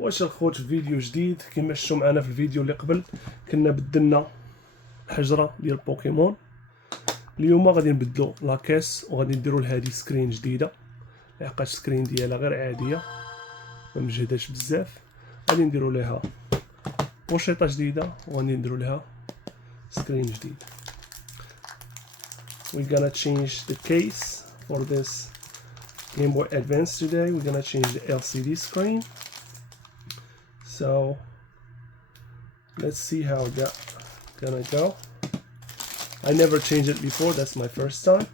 واش الخوت في فيديو جديد. كما شفتوا معنا في الفيديو اللي قبل كنا بدلنا حجره ديال بوكيمون. اليوم غادي نبدلو لاكيس وغادي نديرو لهادي سكرين جديده، لحقاش السكرين ديالها غير عاديه ما مجهداش بزاف. غادي نديرو ليها بوشيطه جديده وغادي نديرو لها سكرين جديد. We're gonna change the case for this Game Boy Advance today. We're gonna change the LCD screen. So let's see how that gonna go. I never changed it before, that's my first time.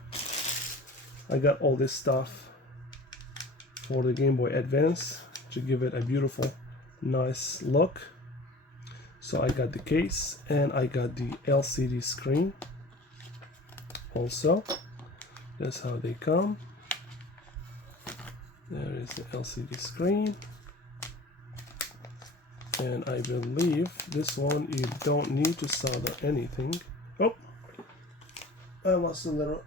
I got all this stuff for the Game Boy Advance to give it a beautiful, nice look. So I got the case and I got the LCD screen also. That's how they come. There is the LCD screen. And I believe this one you don't need to solder anything. Oh, I lost a little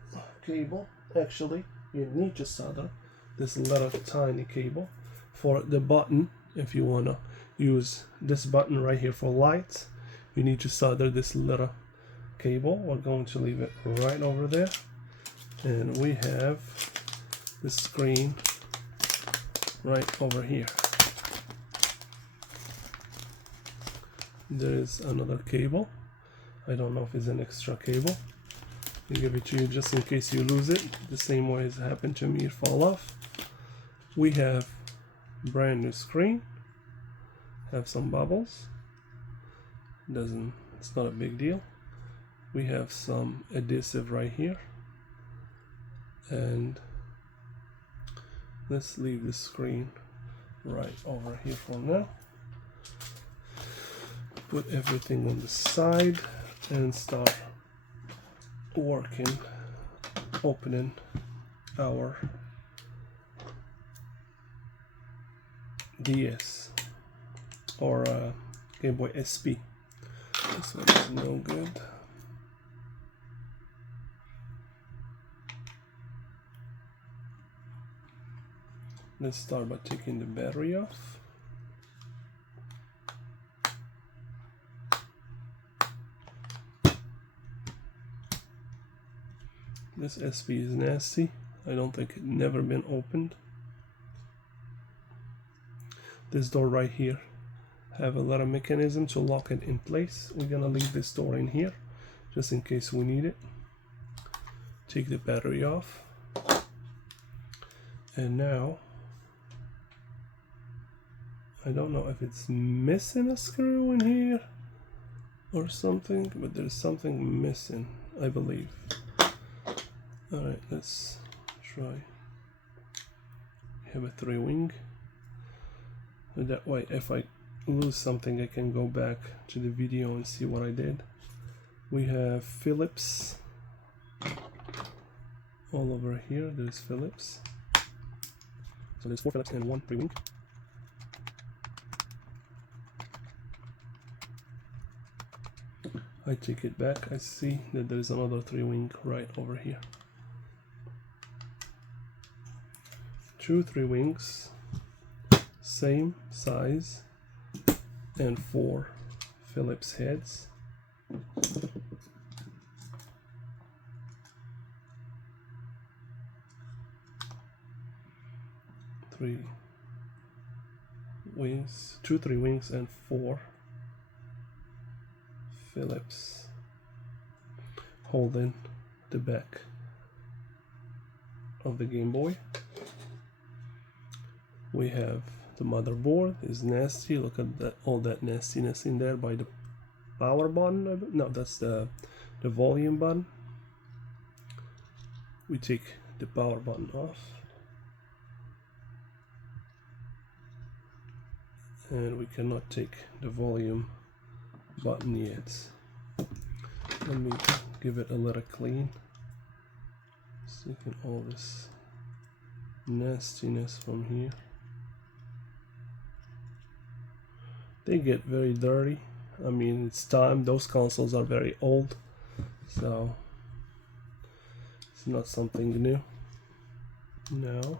cable. Actually, you need to solder this little tiny cable for the button. If you wanna use this button right here for lights, you need to solder this little cable. We're going to leave it right over there, and we have the screen right over here. There is another cable. I don't know if it's an extra cable. I give it to you just in case you lose it, the same way as happened to me, it fall off. We have brand new screen. Have some bubbles. It's not a big deal. We have some adhesive right here. And let's leave the screen right over here for now. Put everything on the side and start working, opening our DS or Game Boy SP. This one is no good. Let's start by taking the battery off. This SP is nasty. I don't think it never been opened. This door right here have a little mechanism to lock it in place. We're gonna leave this door in here just in case we need it. Take the battery off. And now I don't know if it's missing a screw in here or something, but there's something missing, I believe. Alright, let's try. Have a 3-wing. That way, if I lose something, I can go back to the video and see what I did. We have Phillips all over here. There's Phillips. So there's 4 Phillips and 1 3-wing. I take it back. I see that there is another 3-wing right over here. 2 3-wings, same size, and 4 Phillips heads. 3 wings, 2 3-wings, and 4 Phillips holding the back of the Game Boy. We have the motherboard is nasty. Look at that, all that nastiness in there by the power button. No, that's the volume button. We take the power button off, and we cannot take the volume button yet. Let me give it a little clean. Sticking all this nastiness from here. They get very dirty. I mean, it's time. Those consoles are very old, so it's not something new. Now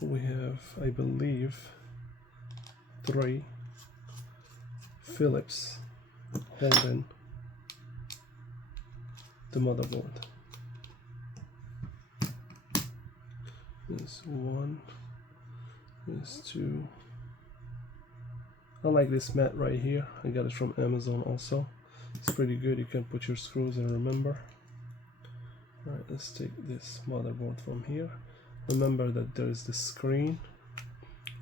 we have, I believe, 3 Phillips holding the motherboard. There's 1, there's 2. I like this mat right here. I got it from Amazon also. It's pretty good. You can put your screws and remember. Alright, let's take this motherboard from here. Remember that there is the screen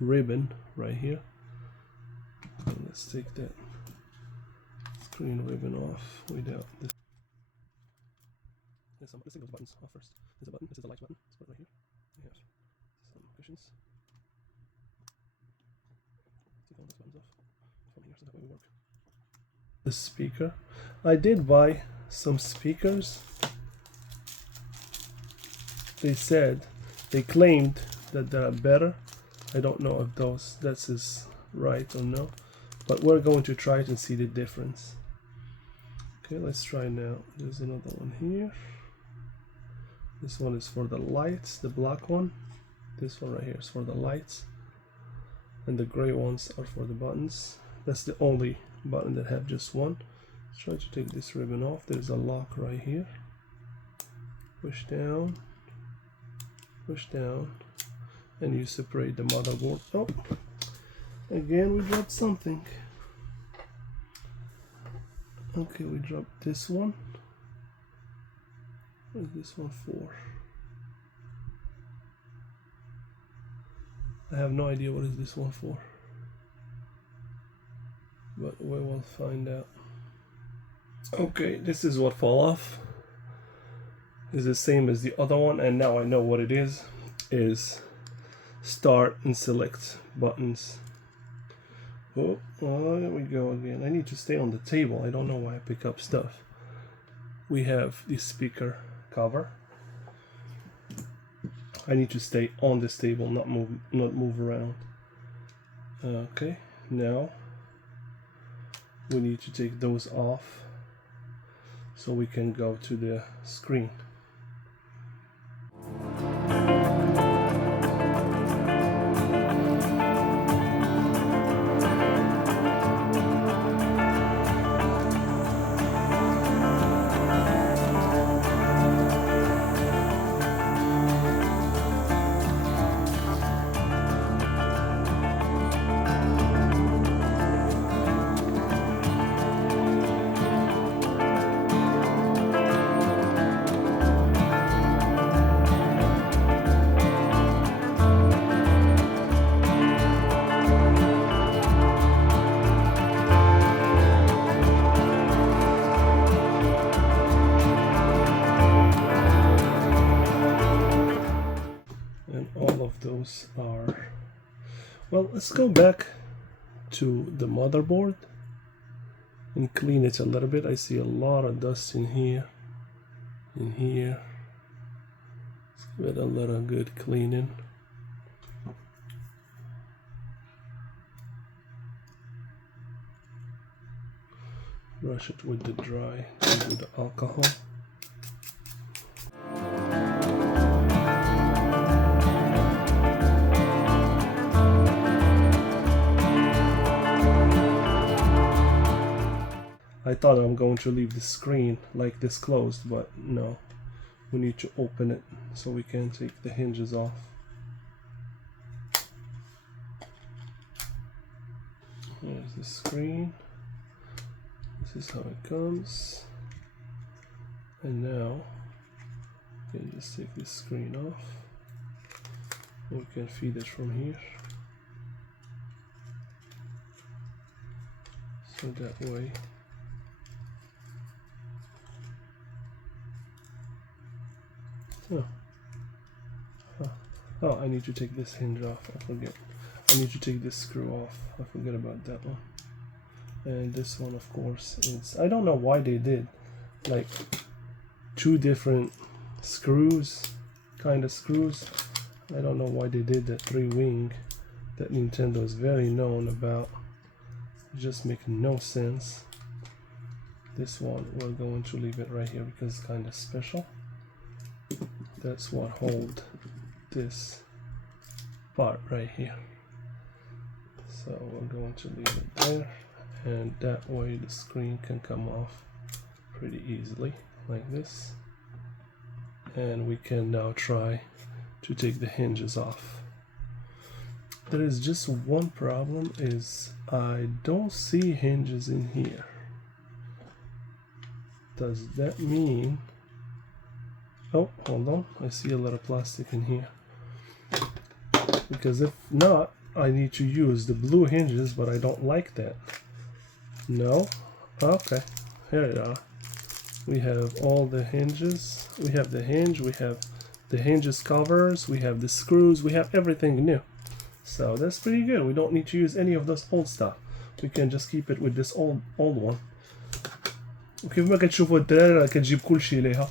ribbon right here. And let's take that screen ribbon off without this. Let's take those buttons off first. There's a button. This is the light button. Let's put it right here. We have some cushions. Take all those buttons off from here so that way we work. The speaker. I did buy some speakers. They claimed that they are better. I don't know if that is right or no, but we're going to try it and see the difference. Okay, let's try now. There's another one here. This one is for the lights, the black one. This one right here is for the lights, and the gray ones are for the buttons. That's the only button that have just one. Let's try to take this ribbon off. There's a lock right here. Push down, and you separate the motherboard. Oh, again we dropped something. Okay, we dropped this one. What is this one for? I have no idea what is this one for, but we will find out. Okay, this is what fell off. It's the same as the other one, and now I know what it is start and select buttons. Oh, there we go again. I need to stay on the table. I don't know why I pick up stuff. We have the speaker cover. I need to stay on this table, not move around. Okay, now we need to take those off so we can go to the screen. Those are, well, let's go back to the motherboard and clean it a little bit. I see a lot of dust in here. Let's give it a little good cleaning. Brush it with the dry and with the alcohol. I thought I'm going to leave the screen like this closed, but no. We need to open it so we can take the hinges off. Here's the screen. This is how it comes. And now we can just take this screen off. We can feed it from here. So that way oh, I need to take this hinge off. I forget. I need to take this screw off. I forget about that one. And this one, of course, is, I don't know why they did like 2 different screws, kind of screws. I don't know why they did that 3-wing that Nintendo is very known about. It just makes no sense. This one, we're going to leave it right here because it's kind of special. That's what hold this part right here. So we're going to leave it there, and that way the screen can come off pretty easily like this. And we can now try to take the hinges off. There is just one problem, is I don't see hinges in here. Does that mean, oh, hold on, I see a lot of plastic in here. Because if not, I need to use the blue hinges, but I don't like that. No? Okay, here they are. We have all the hinges. We have the hinge, we have the hinges covers, we have the screws, we have everything new. So that's pretty good. We don't need to use any of this old stuff. We can just keep it with this old one. وكيف ما كتشوفوا الدراري كتجيب كل شيء ليها.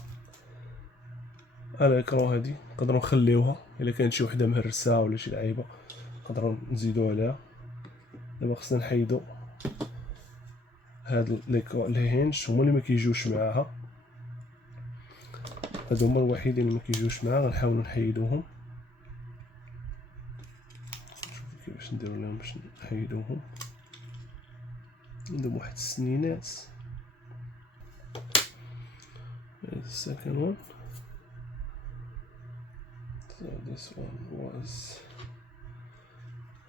على الكرو هادي نقدروا نخليوها الا كانت شي وحده مهرسه ولا شي لعيبه نقدروا نزيدوا عليها. دابا خصنا نحيدوا هاد لي هينج، هما اللي ما كيجيوش معاها. هادو هما الوحيدين اللي ما كيجيوش معاها، غنحاولوا نحيدوهم. شوفوا كيفاش نديروا لهم باش نحيدوهم. عندهم واحد السنينات. There's the second one. So this one was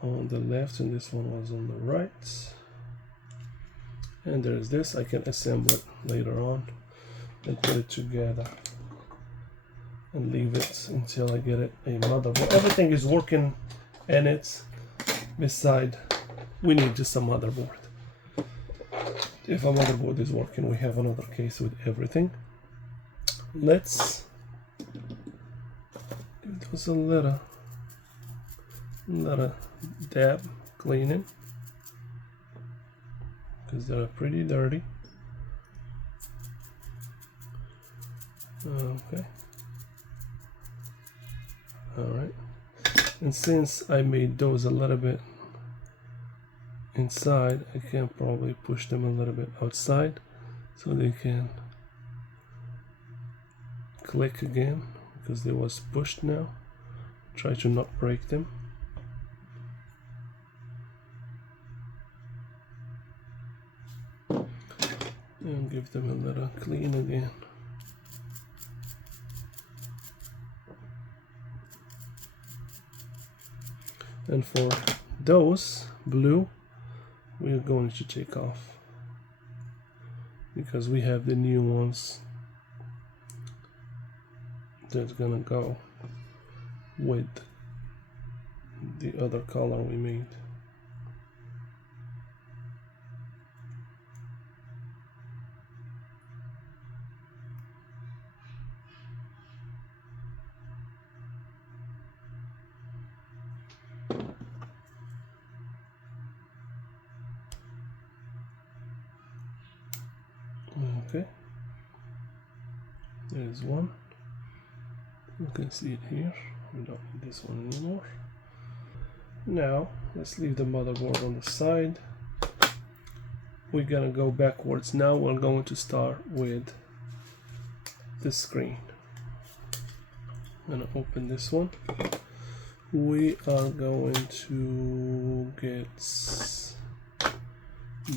on the left and this one was on the right. And there's this. I can assemble it later on and put it together and leave it until I get it a motherboard. Everything is working in it. Beside, we need just a motherboard. If a motherboard is working, we have another case with everything. Let's give those a little dab cleaning because they're pretty dirty. Okay. Alright. And since I made those a little bit inside, I can probably push them a little bit outside so they can click again because they was pushed now. Try to not break them. And give them a little clean again. And for those blue, we're going to take off because we have the new ones that's gonna go with the other color we made. Okay, there's one. You can see it here. We don't need this one anymore. Now let's leave the motherboard on the side. We're gonna go backwards now. We're going to start with the screen. I'm gonna open this one. We are going to get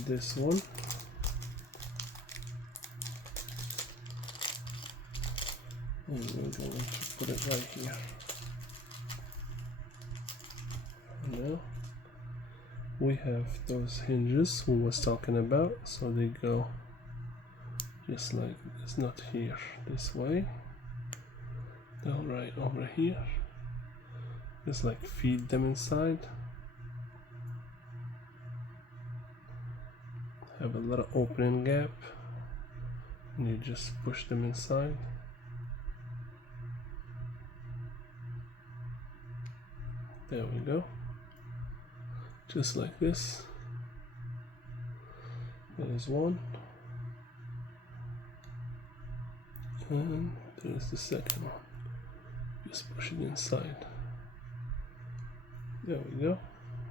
this one. And we're going to put it right here. Now we have those hinges we was talking about, so they go just like it's not here this way. They'll right over here. Just like feed them inside. Have a little opening gap, and you just push them inside. There we go. Just like this. There's one. And there's the second one. Just push it inside. There we go.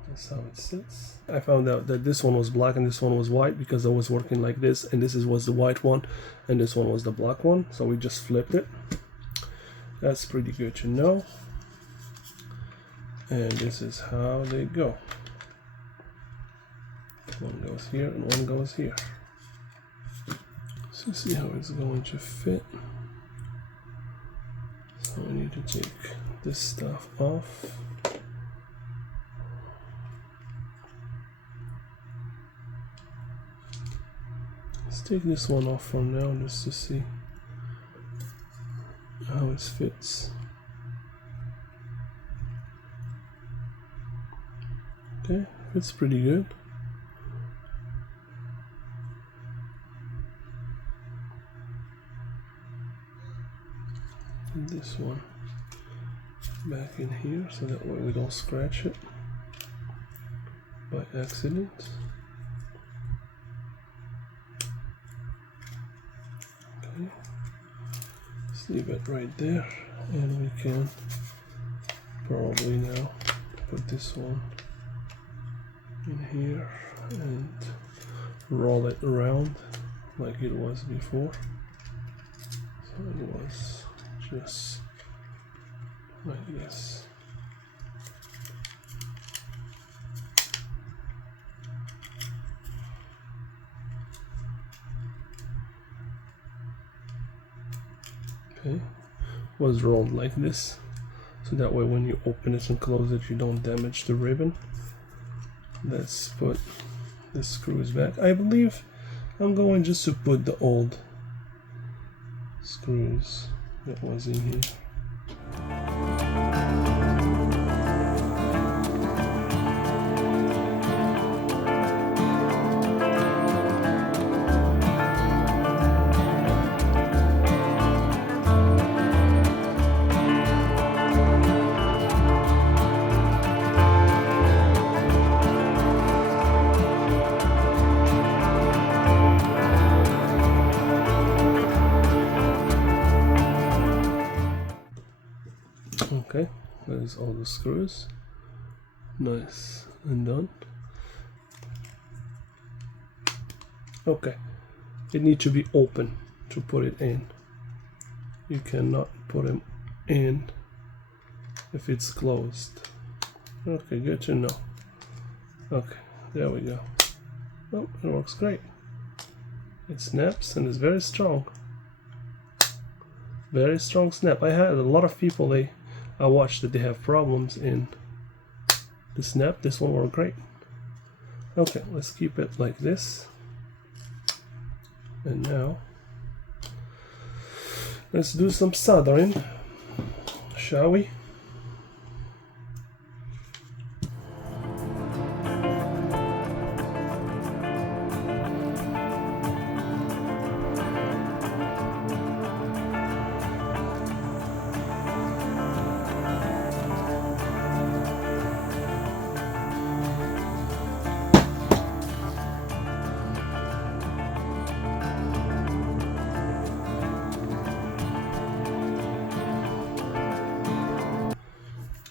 That's how it sits. I found out that this one was black and this one was white because I was working like this, and this was the white one and this one was the black one. So we just flipped it. That's pretty good to know. And this is how they go. One goes here and one goes here. So see how it's going to fit. So we need to take this stuff off. Let's take this one off for now just to see how it fits. Okay, fits pretty good. And this one back in here so that way we don't scratch it by accident. Okay, let's leave it right there, and we can probably now put this one in here and roll it around like it was before. So it was just like this. Okay, was rolled like this, so that way when you open it and close it you don't damage the ribbon. Let's put the screws back. I believe I'm going just to put the old screws that was in here. Okay, there's all the screws. Nice and done. Okay, it needs to be open to put it in. You cannot put them in if it's closed. Okay, good to know. Okay, there we go. Oh, it works great. It snaps and is very strong. Very strong snap. I had a lot of people, I watched that they have problems in the snap. This one worked great. Okay, let's keep it like this. And now let's do some soldering, shall we?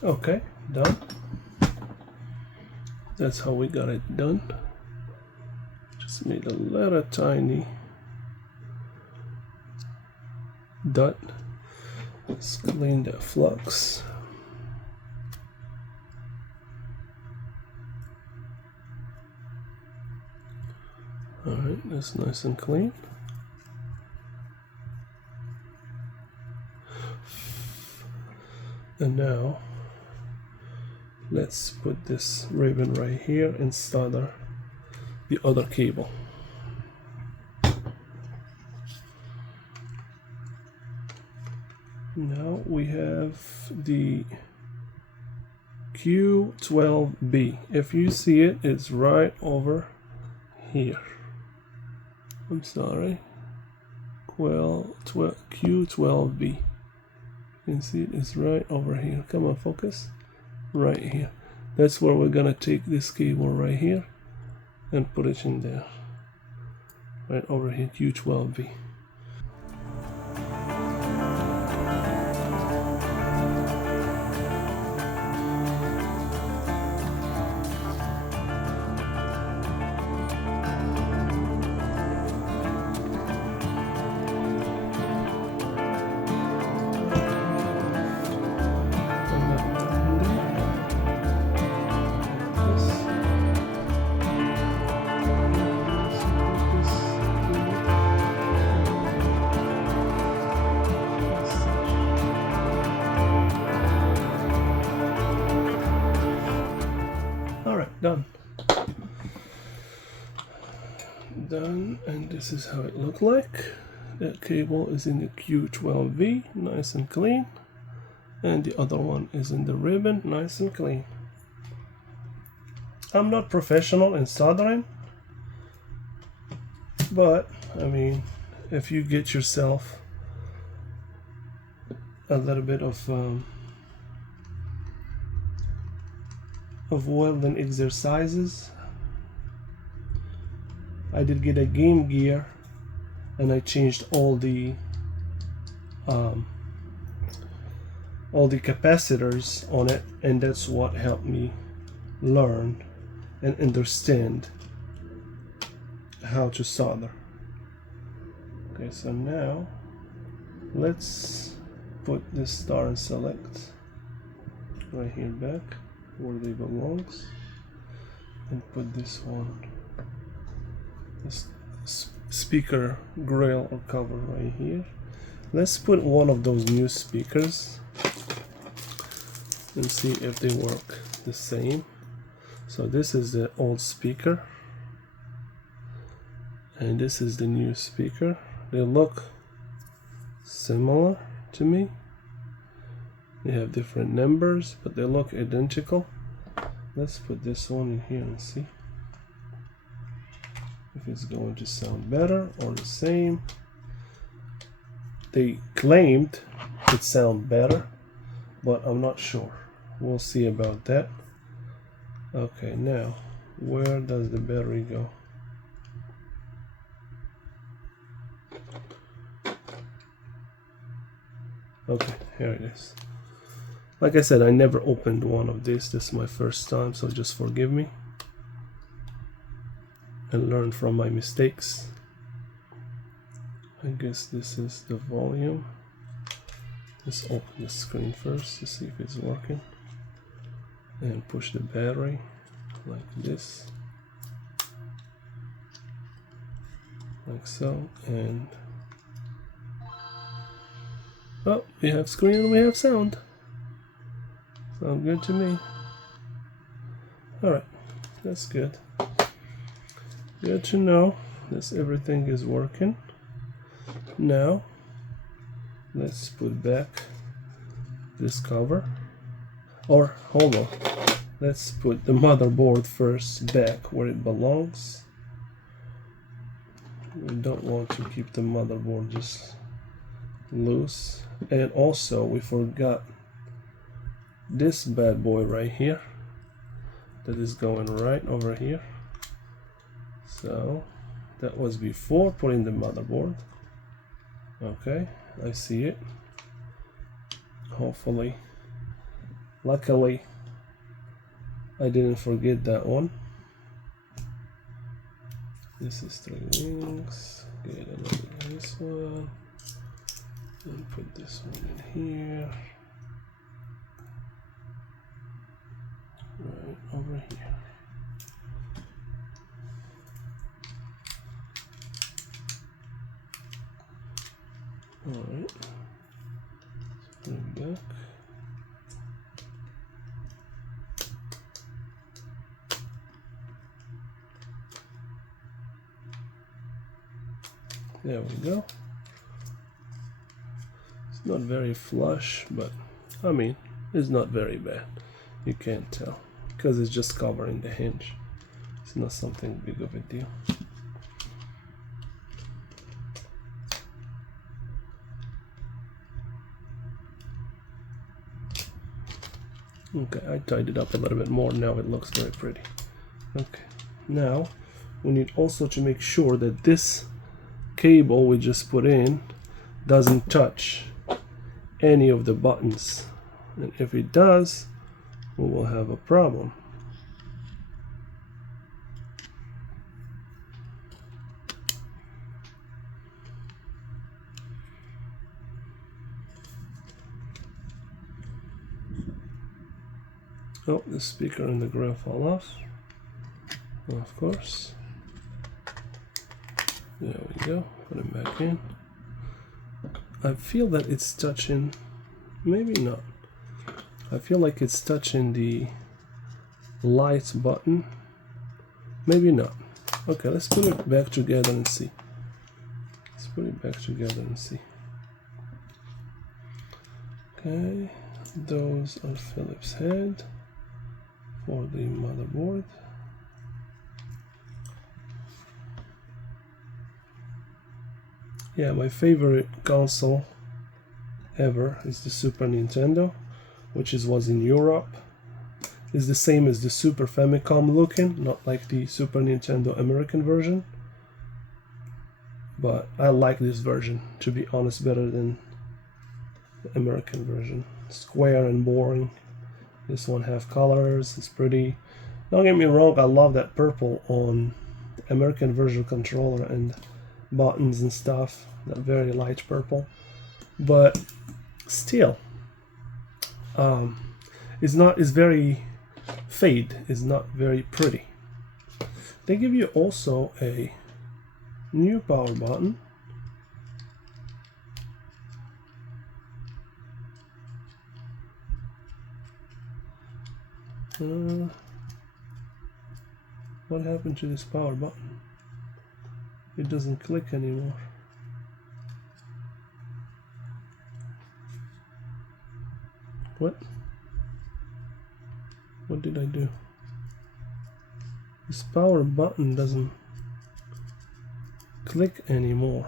Okay, done. That's how we got it done. Just made a little tiny dot. Let's clean that flux. Alright, that's nice and clean. And now let's put this ribbon right here and solder the other cable. Now we have the Q12B. If you see it, it's right over here. I'm sorry. Q12B. You can see it is right over here. Come on, focus. Right here. That's where we're gonna take this cable right here and put it in there. Right over here, Q12B. Alright, done. Done, and this is how it looked like. That cable is in the Q12V, nice and clean. And the other one is in the ribbon, nice and clean. I'm not professional in soldering, but I mean, if you get yourself a little bit of welding exercises. I did get a Game Gear, and I changed all the capacitors on it, and that's what helped me learn and understand how to solder. Okay, so now let's put this star and select right here back where they belongs, and put this one, this speaker grill or cover right here. Let's put one of those new speakers and see if they work the same. So this is the old speaker and this is the new speaker. They look similar to me. They have different numbers, but they look identical. Let's put this one in here and see if it's going to sound better or the same. They claimed it sound better, but I'm not sure. We'll see about that. Okay, now where does the battery go? Okay, here it is. Like I said, I never opened one of these. This is my first time, so just forgive me and learn from my mistakes. I guess this is the volume. Let's open the screen first to see if it's working. And push the battery like this. Like so. And oh, we have screen and we have sound. Sound good to me. Alright, that's good. Good to know that everything is working. Now, let's put back this cover. Or, hold on. Let's put the motherboard first back where it belongs. We don't want to keep the motherboard just loose. And also, we forgot this bad boy right here that is going right over here. So that was before putting the motherboard. Okay, I see it. Hopefully, luckily I didn't forget that one. This is 3 wings. Get another this one and put this one in here. Right over here. Alright, put it back. There we go. It's not very flush, but I mean, it's not very bad. You can't tell because it's just covering the hinge. It's not something big of a deal. Okay, I tied it up a little bit more. Now it looks very pretty. Okay, now we need also to make sure that this cable we just put in doesn't touch any of the buttons. And if it does, we will have a problem. Oh, the speaker and the grill fall off. Of course. There we go. Put it back in. I feel that it's touching. Maybe not. I feel like it's touching the light button. Maybe not. Okay, let's put it back together and see. Let's put it back together and see. Okay, those are Phillips head for the motherboard. Yeah, my favorite console ever is the Super Nintendo, which was in Europe. It's the same as the Super Famicom looking, not like the Super Nintendo American version. But I like this version, to be honest, better than the American version. Square and boring. This one have colors, it's pretty. Don't get me wrong, I love that purple on the American version controller and buttons and stuff, that very light purple. But still, it's very fade, it's not very pretty. They give you also a new power button. What happened to this power button? It doesn't click anymore. What? What did I do? This power button doesn't click anymore.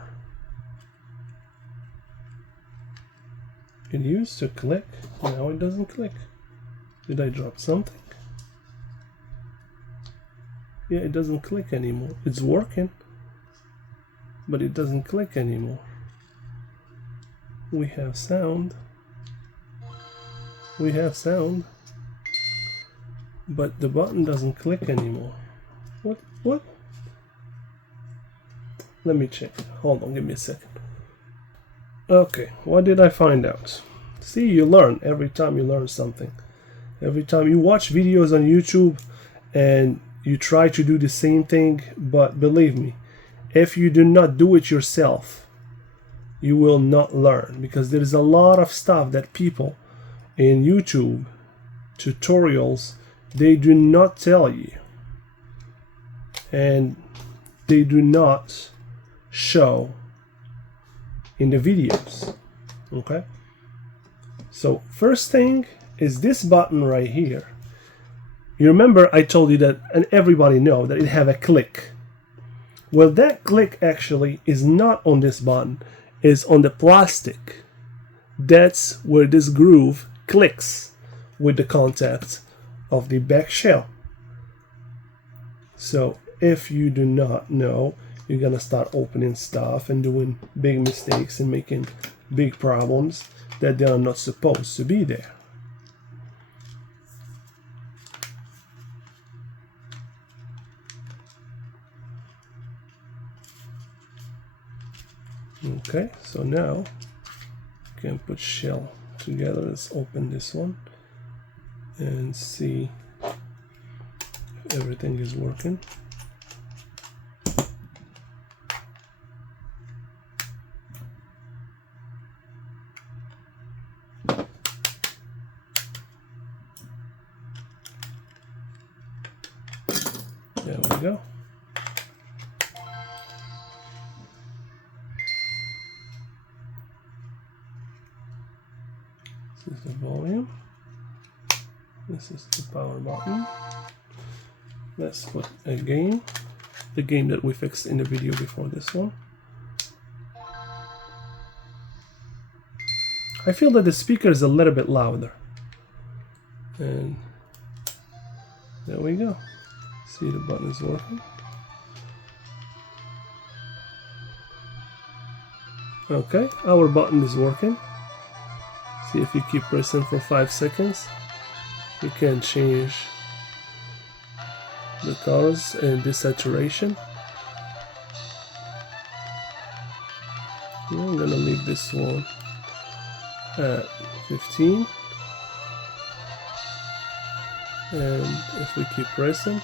It used to click, now it doesn't click. Did I drop something? Yeah, it doesn't click anymore. It's working, but it doesn't click anymore. We have sound. We have sound, but the button doesn't click anymore. What? Let me check. Hold on, give me a second. Okay, what did I find out? See, you learn every time you learn something. Every time you watch videos on YouTube and you try to do the same thing, but believe me, if you do not do it yourself, you will not learn, because there is a lot of stuff that people in YouTube tutorials, they do not tell you, and they do not show in the videos. Okay, so first thing is this button right here. You remember I told you that, and everybody know that it have a click. Well, that click actually is not on this button, is on the plastic. That's where this groove clicks with the contact of the back shell. So if you do not know, you're gonna start opening stuff and doing big mistakes and making big problems that they are not supposed to be there. Okay, so now you can put shell together. Let's open this one and see if everything is working. There we go. This is the volume. This is the power button. Let's put a gain, the gain that we fixed in the video before this one. I feel that the speaker is a little bit louder. And there we go. See, the button is working. Okay, our button is working. See, if you keep pressing for 5 seconds, you can change the colors and the saturation. I'm gonna leave this one at 15, and if we keep pressing,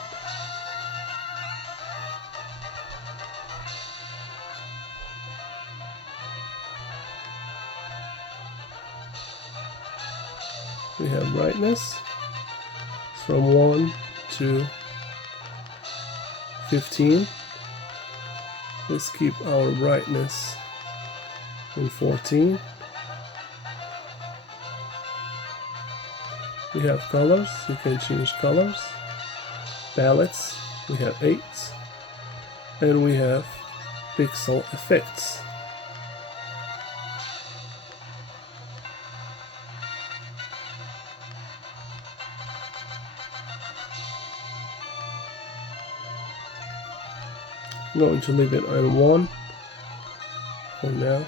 we have brightness from 1 to 15. Let's keep our brightness in 14. We have colors, you can change colors. Palettes, we have 8. And we have pixel effects. I'm going to leave it on 1 for now.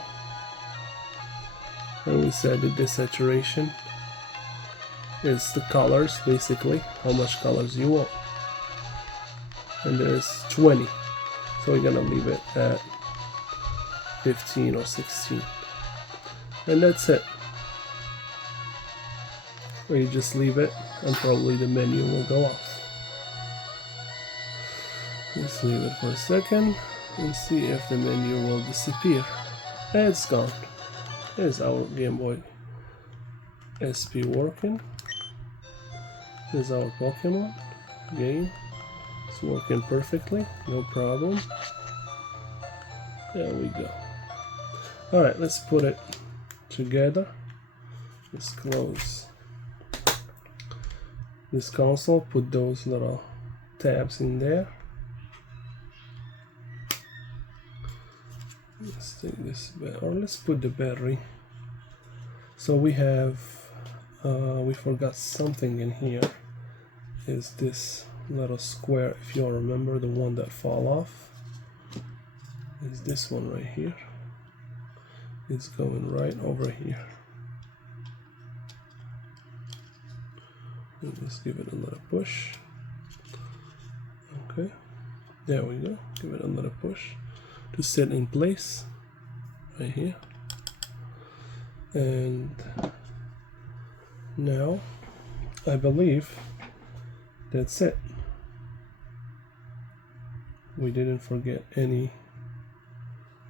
And we said that the saturation is the colors, basically, how much colors you want. And there's 20. So we're gonna leave it at 15 or 16. And that's it. Or you just leave it and probably the menu will go off. Let's leave it for a second and see if the menu will disappear. And it's gone. There's our Game Boy SP working. Here's our Pokemon game. It's working perfectly, no problem. There we go. Alright, let's put it together. Let's close this console, put those little tabs in there. Let's take this back, or let's put the battery. So we have, we forgot something in here. Is this little square, if you all remember, the one that fall off? Is this one right here. It's going right over here. And let's give it a little push. Okay, there we go. Give it a little push to sit in place right here. And now I believe that's it. We didn't forget any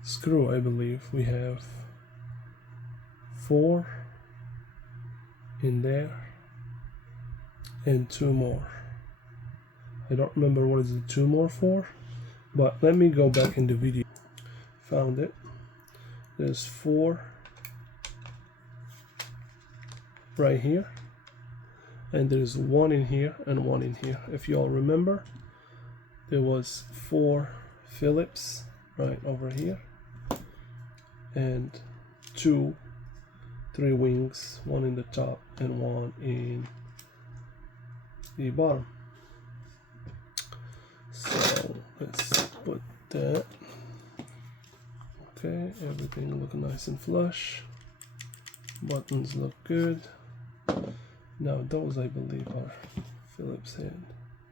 screw. I believe we have 4 in there and 2 more. I don't remember what is the 2 more for, but let me go back in the video. Found it. There's 4 right here, and there's 1 in here and 1 in here. If you all remember, there was 4 Phillips right over here and 3 wings, 1 in the top and 1 in the bottom. So let's put that. Okay, everything look nice and flush. Buttons look good. Now those I believe are Phillips head.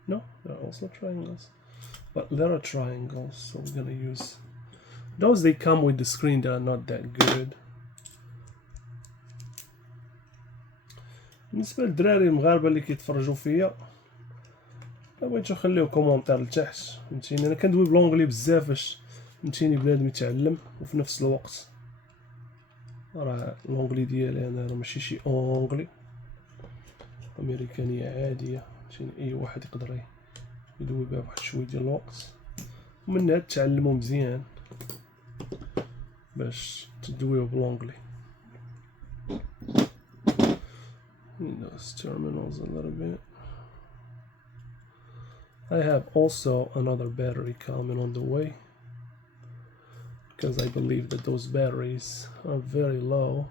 No, they're also triangles, but they're triangles, so we're gonna use those. They come with the screen, they are not that good. بالنسبة للدراري المغاربة اللي كيتفرجوا فيا، بغيتو خليو كومونتير لتحت، فهمتيني. انا كندوي بلونجلي بزاف باش فهمتيني بنادم يتعلم، وفي نفس الوقت راه لونجلي ديالي انا راه ماشي شي اونجلي امريكانيه عاديه، فهمتيني اي واحد يقدر يدوي بها واحد شويه ديال الوقت، ومن هاد تعلموا مزيان باش تدويو بلونجلي. Those terminals a little bit. I have also another battery coming on the way, because I believe that those batteries are very low.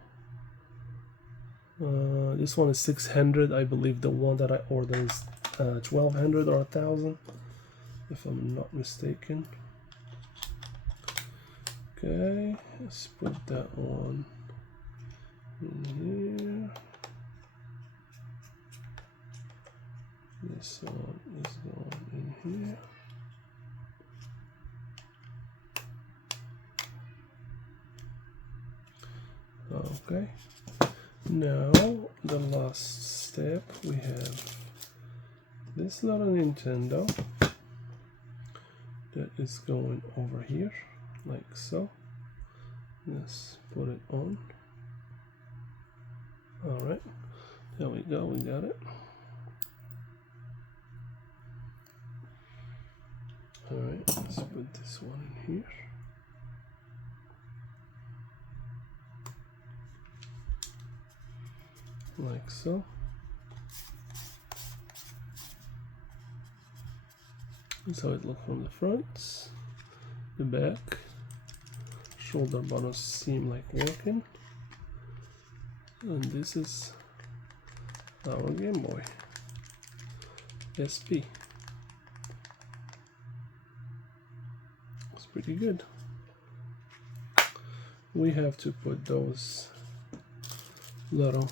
This one is 600. I believe the one that I ordered is 1200 or 1000, if I'm not mistaken. Okay, let's put that one in here. This one is going in here. Okay, now the last step, we have this little Nintendo that is going over here like so. Let's put it on. All right, there we go, we got it. Alright, let's put this one in here. Like so. That's how it looks from the front. The back. Shoulder buttons seem like working. And this is our Game Boy SP. It's pretty good. We have to put those little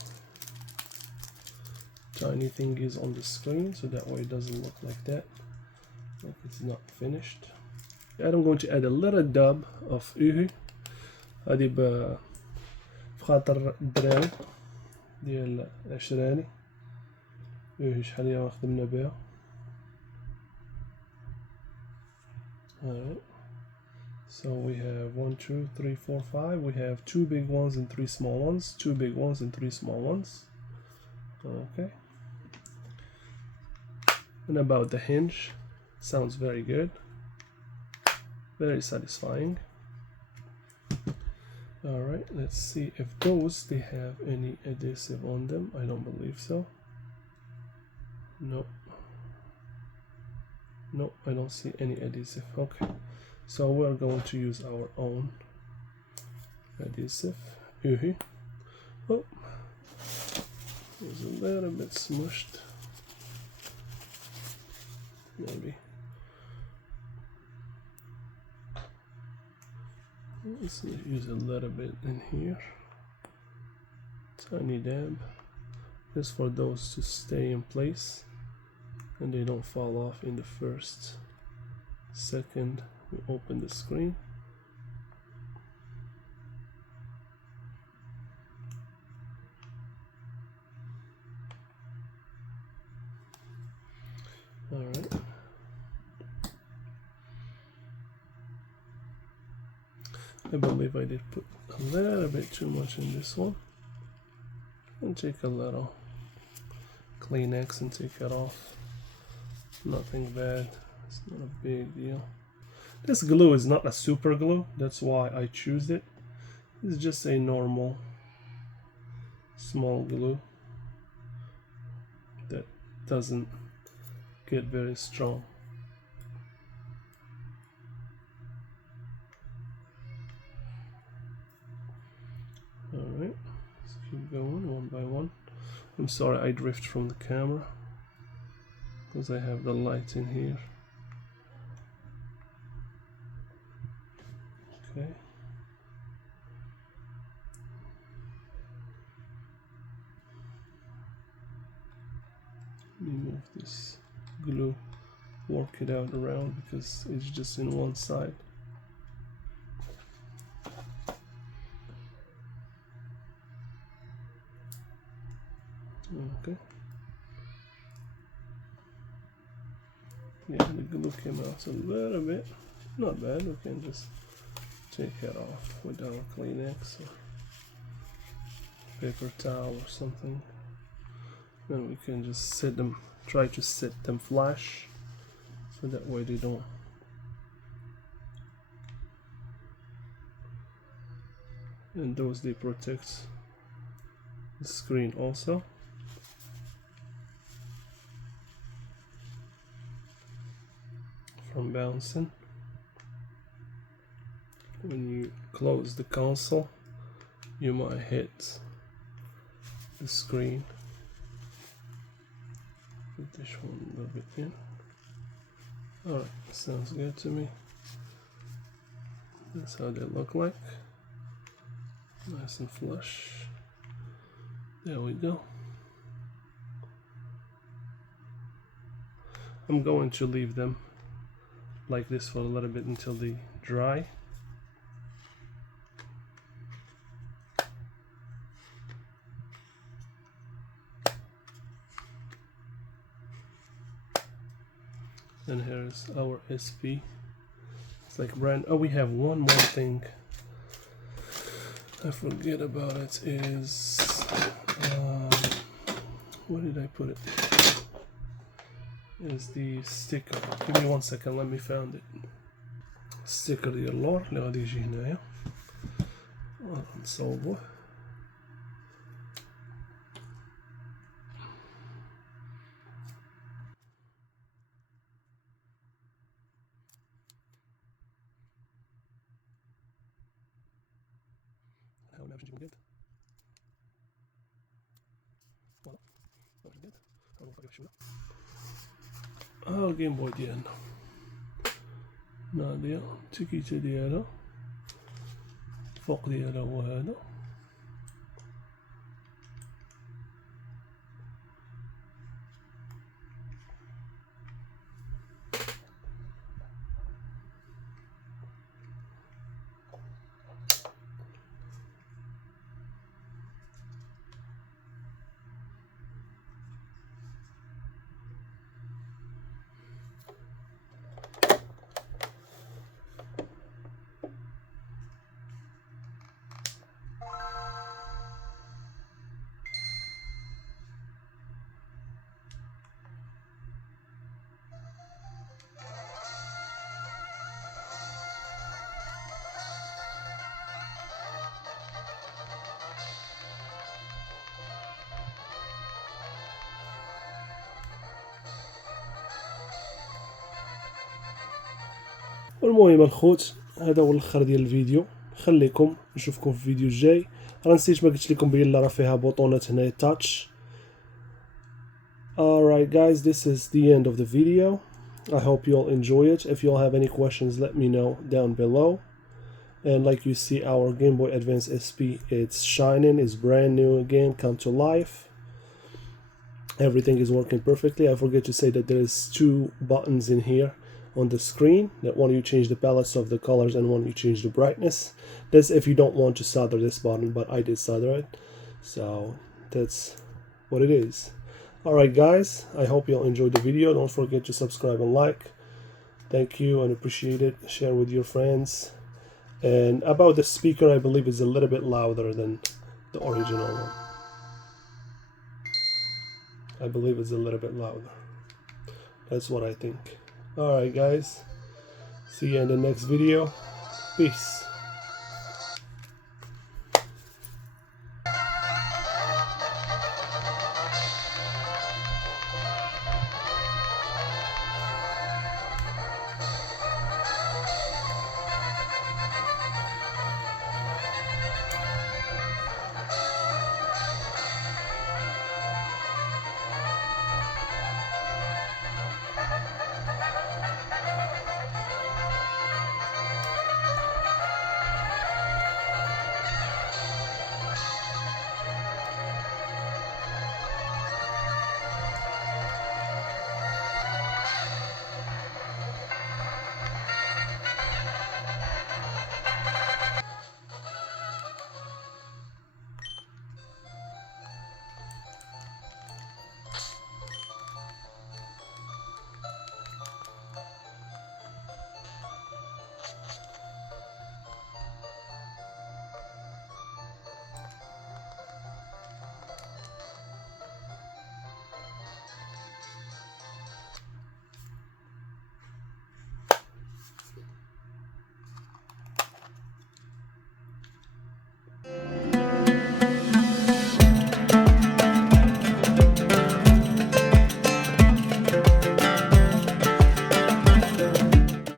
tiny thingies on the screen so that way it doesn't look like that, like it's not finished. And I'm going to add a little dab of uhu. هذه بخاطر الدراهم ديال العشراني uhu شحال هي ما خدمنا بها. Alright, so we have 1, 2, 3, 4, 5. We have 2 big ones and 3 small ones, 2 big ones and 3 small ones. Okay. And about the hinge, sounds very good, very satisfying. Alright, let's see if those they have any adhesive on them. I don't believe so. Nope. Nope, I don't see any adhesive. Okay, so we're going to use our own adhesive. Oh, it's a little bit smushed. Maybe. Let's use a little bit in here. Tiny dab. Just for those to stay in place and they don't fall off in the first second we open the screen. Alright. I believe I did put a little bit too much in this one. And take a little Kleenex and take it off. Nothing bad. It's not a big deal. This glue is not a super glue. That's why I choose it. It's just a normal small glue that doesn't get very strong. Alright, let's keep going one by one. I'm sorry I drift from the camera because I have the light in here. Okay. Remove this glue, work it out around because it's just in one side. Okay. Yeah, the glue came out a little bit. Not bad. We can just take it off with our Kleenex or paper towel or something. Then we can just set them, try to set them flush so that way they don't and those they protect the screen also. From bouncing. When you close the console, you might hit the screen. Put this one a little bit in. Alright, sounds good to me. That's how they look like. Nice and flush. There we go. I'm going to leave them like this for a little bit until they dry. And here's our SP. It's like brand. Oh, we have one more thing I forget about it is where did I put it? is the sticker. Give me 1 second, let me find it. sticker ديال اللور اللي غادي يجي هنايا نصوبوه. نحاول باش نجيبو قد فوالا باش قد نحاول نوقف شويه. ها الجيم بوي ديالنا هادي التيكيته ديالها الفوق ديالها هو هذا. والمهم الخوت هذا هو الاخر ديال الفيديو. خليكم نشوفكم في الفيديو الجاي. راه نسيت ما قلت لكم بلي راه فيها بوطونات هنا تاتش. Alright guys, this is the end of the video. I hope you all enjoy it. If you all have any questions, let me know down below. And like you see, our Game Boy Advance SP, it's shining, it's brand new again, come to life. Everything is working perfectly. I forget to say that there is 2 buttons in here on the screen, that one you change the palettes of the colors and one you change the brightness. That's if you don't want to solder this button, but I did solder it, so that's what it is. Alright guys, I hope you all enjoyed the video. Don't forget to subscribe and like. Thank you and appreciate it. Share with your friends. And about the speaker, I believe it's a little bit louder than the original one. I believe it's a little bit louder. That's what I think. Alright guys, see you in the next video. Peace.